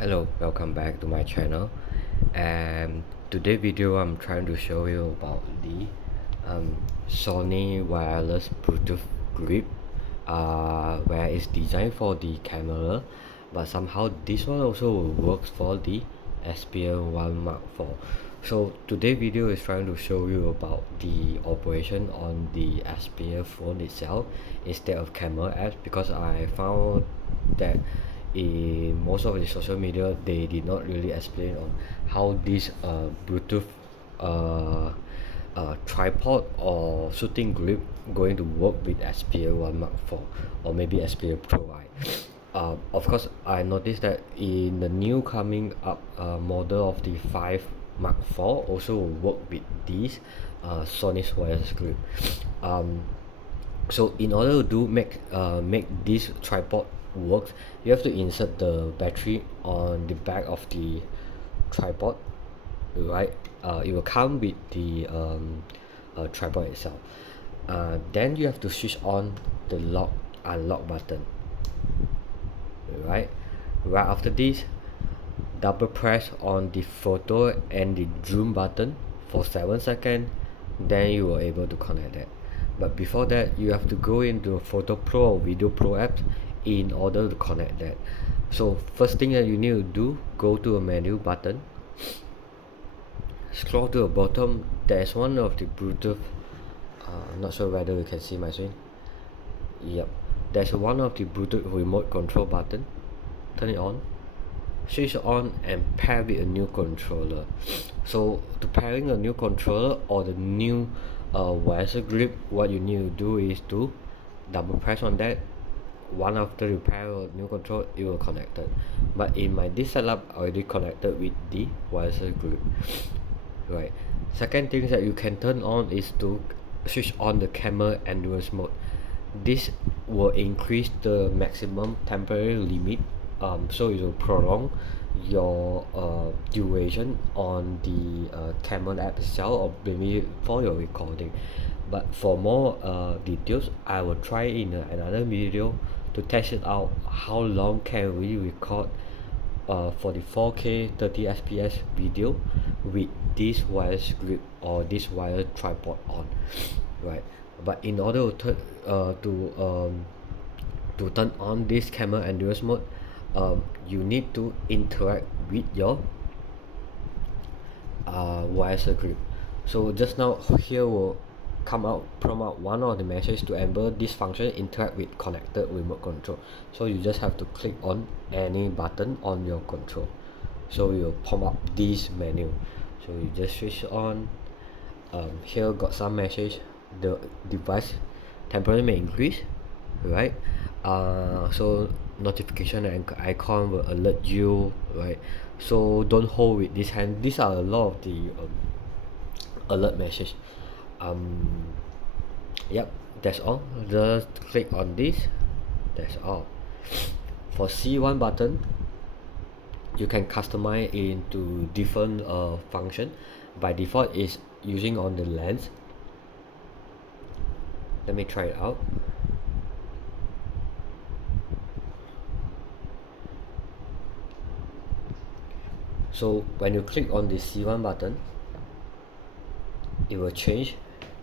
Hello, welcome back to my channel. And today video I'm trying to show you about the Sony wireless Bluetooth grip, where it's designed for the camera, but somehow this one also works for the Xperia 1 Mark IV. So today video is trying to show you about the operation on the Xperia phone itself instead of camera apps, because I found that in most of the social media they did not really explain on how this Bluetooth uh, tripod or shooting grip going to work with Xperia 1 Mark IV or maybe Xperia Pro I. Of course, I noticed that in the new coming up model of the 5 Mark IV also will work with this Sony's wireless grip. So in order to make this tripod works, you have to insert the battery on the back of the tripod, right? It will come with the tripod itself. Then you have to switch on the lock unlock button, right after this, double press on the photo and the zoom button for 7 seconds, then you are able to connect that. But before that, you have to go into Photo Pro or Video Pro apps in order to connect that. So first thing that you need to do, go to a menu button, scroll to the bottom. There's one of the Bluetooth, I'm not sure whether you can see my screen. Yep, there's one of the Bluetooth remote control button. Turn it on, switch on and pair with a new controller. So to pairing a new controller or the new wireless grip, what you need to do is to double press on that. One after you pair a new control, it will connect it. But in my this setup, already connected with the wireless grip, right? Second thing that you can turn on is to switch on the camera endurance mode. This will increase the maximum temporary limit, so it will prolong your duration on the camera app itself, or maybe for your recording. But for more details, I will try in another video to test it out, how long can we record for the 4K 30 fps video with this wireless grip or this wireless tripod on, right? But in order to turn on this camera endurance mode, you need to interact with your wireless grip. So just now here will prompt out one of the message to enable this function, interact with connected remote control. So you just have to click on any button on your control, so you'll pop up this menu. So you just switch on. Here got some message, the device temporarily may increase, right? So notification and icon will alert you, right? So don't hold with this hand. These are a lot of the alert message. Yep, that's all. Just click on this, that's all. For C1 button, you can customize into different function. By default is using on the lens. Let me try it out. So when you click on the C1 button, it will change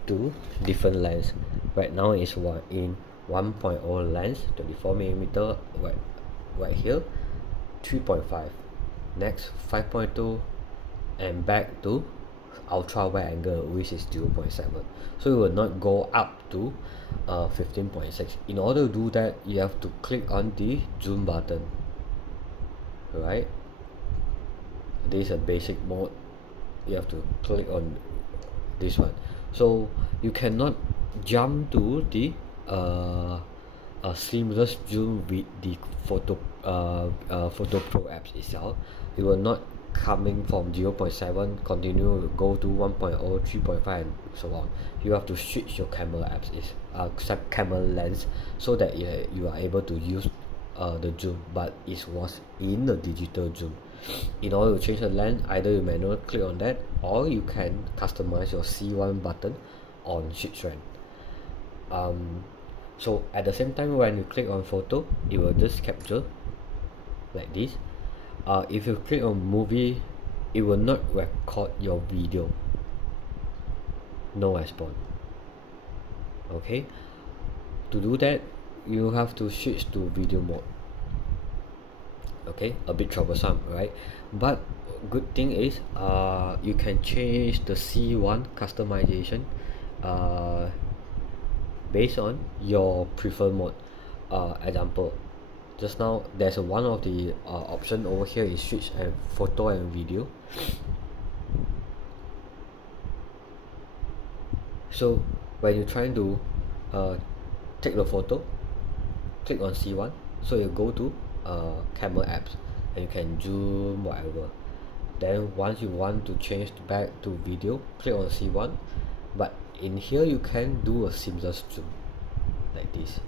to different lens. Right now it's in 1.0 lens, 24mm, right here, 3.5, next 5.2, and back to ultra wide angle, which is 0.7. so it will not go up to 15.6. In order to do that, you have to click on the zoom button, right? This is a basic mode. You have to click on this one. So you cannot jump to the seamless zoom with the Photo Pro apps itself. It will not coming from 0.7 continue to go to 1.0, 3.5 and so on. You have to switch your camera apps camera lens, so that you are able to use the zoom, but it was in the digital zoom. In order to change the lens, either you manually click on that, or you can customize your C1 button on switch trend. So at the same time, when you click on photo, it will just capture like this. if you click on movie, it will not record your video. No response. Okay, to do that you have to switch to video mode. Okay, a bit troublesome, right? But good thing is you can change the C1 customization based on your preferred mode. Example, just now there's one of the option over here is switch and photo and video. So when you're trying to take the photo, click on C1, so you go to camera apps and you can zoom whatever. Then once you want to change back to video, click on C1, but in here you can do a seamless zoom like this.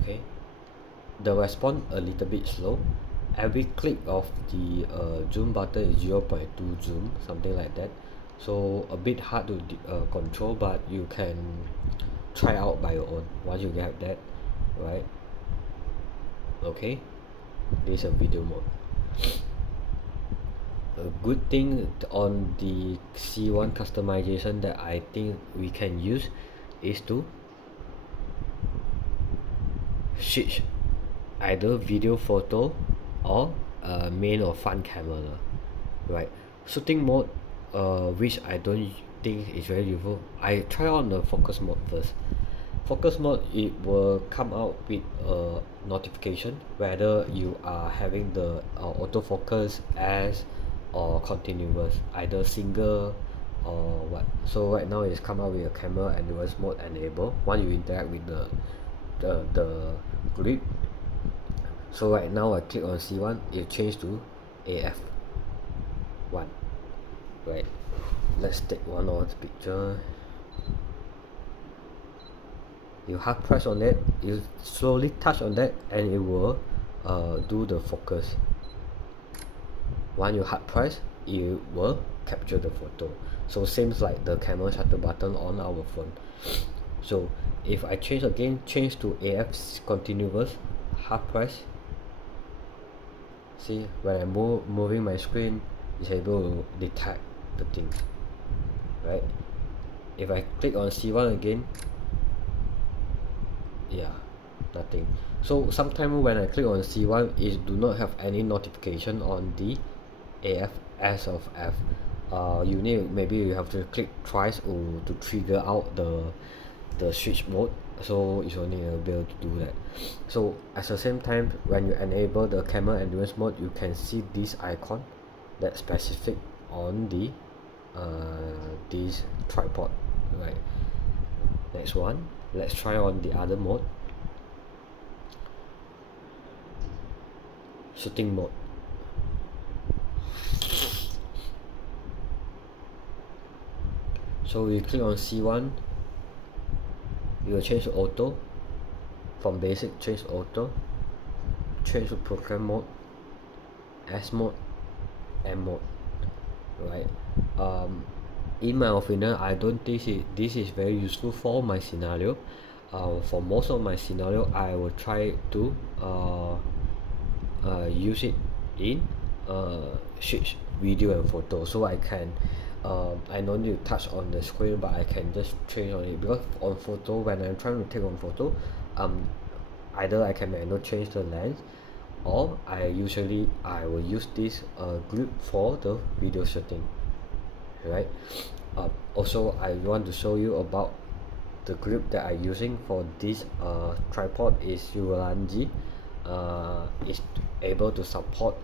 Okay, the response a little bit slow. Every click of the zoom button is 0.2 zoom, something like that, so a bit hard to control, but you can try out by your own once you get that, right? Okay, this is a video mode. A good thing on the C1 customization that I think we can use is to switch either video, photo, or main or front camera, right? Shooting mode, which I don't think is very useful. I try on the focus mode first. Focus mode, it will come out with a notification whether you are having the autofocus as or continuous, either single or what. So right now it's come out with a camera endurance mode enable when you interact with the grip. So right now I click on C1, it changed to AF1, right? Let's take one of the picture. You hard press on it, you slowly touch on that, and it will do the focus. When you hard press, it will capture the photo. So seems like the camera shutter button on our phone. So if I change again, change to AF continuous, hard press. See, when I'm moving my screen, it's able to detect the thing, right? If I click on C1 again, yeah, nothing. So sometimes when I click on C1, it do not have any notification on the AF as of F. You need, maybe you have to click twice to trigger out the switch mode, so it's only able to do that. So at the same time, when you enable the camera endurance mode, you can see this icon that's specific on the this tripod, right? Next one, let's try on the other mode, shooting mode. So you click on C1, you will change to auto. From basic, change to auto, change to program mode, S mode, M mode, right? In my opinion, I don't think this is very useful for my scenario. For most of my scenario, I will try to use it in switch video and photo, so I can I don't need to touch on the screen, but I can just change on it, because on photo, when I'm trying to take on photo, either I can manually change the lens, or I will use this grip for the video shooting, right? Also, I want to show you about the grip that I'm using for this tripod is Ulanzi. It's able to support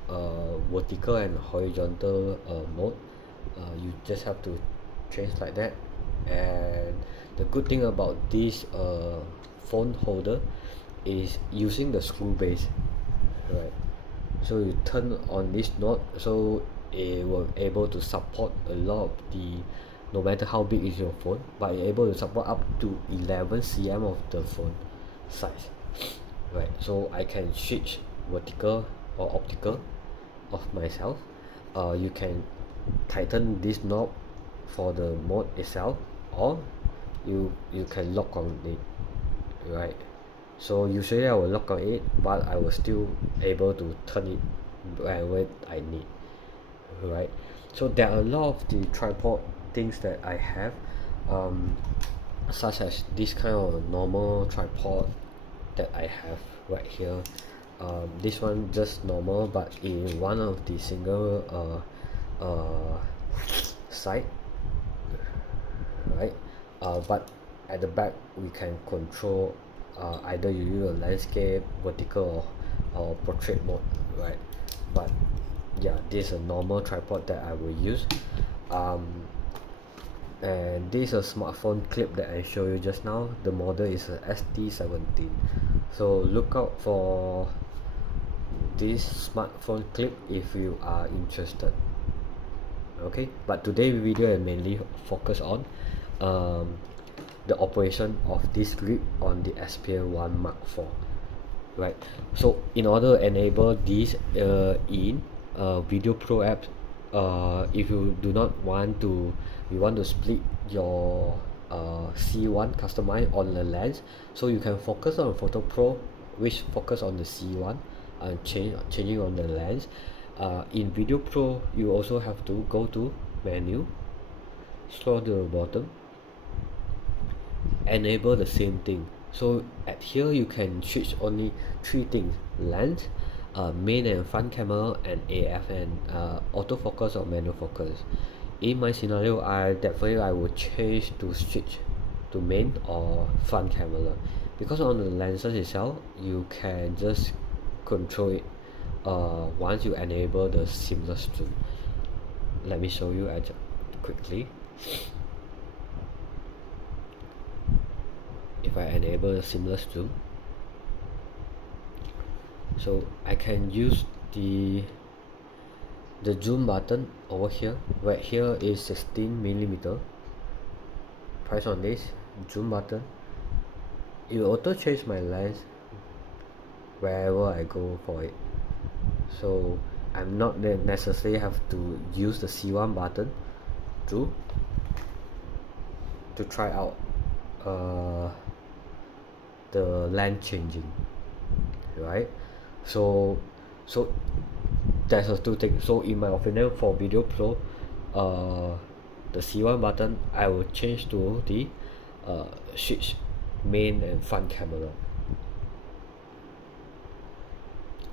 vertical and horizontal mode. You just have to change like that. And the good thing about this phone holder is using the screw base, right? So you turn on this knot, so it will able to support a lot of the, no matter how big is your phone, but you're able to support up to 11 cm of the phone size, right? So I can switch vertical or optical of myself. You can tighten this knob for the mode itself, or you can lock on it, right? So usually I will lock on it, but I will still able to turn it wherever I need, right? So there are a lot of the tripod things that I have, um, such as this kind of normal tripod that I have right here. This one just normal, but in one of the single side, right? But at the back we can control, either you use a landscape, vertical, or portrait mode, right? But yeah, this is a normal tripod that I will use. And this is a smartphone clip that I showed you just now. The model is a ST17. So look out for this smartphone clip if you are interested. Okay, but today's video is mainly focused on the operation of this grip on the Xperia 1 Mark IV, right? So in order to enable this in Video Pro app, if you do not want to, you want to split your C1 customize on the lens, so you can focus on Photo Pro, which focus on the C1 and changing on the lens. In Video Pro, you also have to go to menu, scroll to the bottom, enable the same thing. So at here you can switch only three things: lens, main and front camera, and AF and autofocus or manual focus. In my scenario, I would change to switch to main or front camera, because on the lenses itself you can just control it once you enable the seamless zoom. Let me show you quickly. If I enable the seamless zoom, so I can use the zoom button over here. Right here is 16mm. Press on this zoom button, it will auto change my lens wherever I go for it. So I'm not necessarily have to use the C1 button to try out the lens changing, right? So there's a two things. So in my opinion, for Video Pro, the C1 button I will change to the switch main and front camera,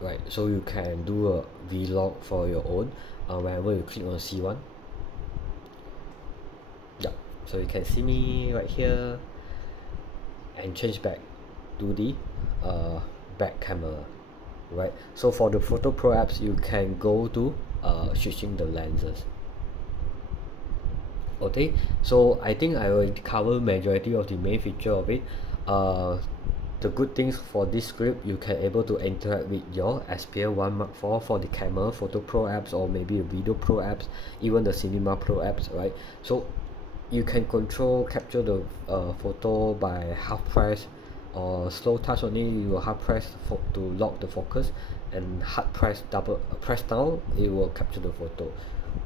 right? So you can do a vlog for your own whenever you click on C1. Yeah, so you can see me right here and change back to the back camera, right? So for the Photo Pro apps, you can go to switching the lenses. Okay, so I think I will cover majority of the main feature of it. The good things for this script, you can able to interact with your Xperia 1 Mark IV for the camera, Photo Pro apps, or maybe the Video Pro apps, even the Cinema Pro apps, right? So you can capture the photo by half press, or slow touch only, you will half press to lock the focus, and hard press press down, it will capture the photo.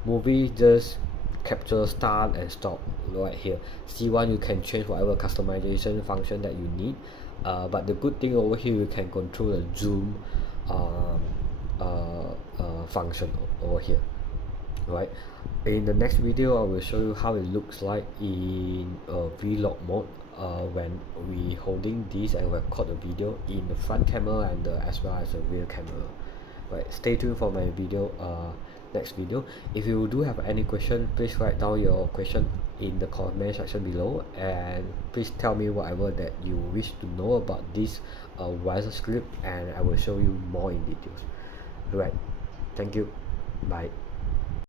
Movie just capture start and stop right here. C1 you can change whatever customization function that you need, but the good thing over here, you can control the zoom function over here, right? In the next video, I will show you how it looks like in vlog mode when we holding this and record the video in the front camera and as well as the rear camera, right? Stay tuned for my video, next video. If you do have any question, please write down your question in the comment section below, and please tell me whatever that you wish to know about this wireless script, and I will show you more in details. Right, thank you, bye.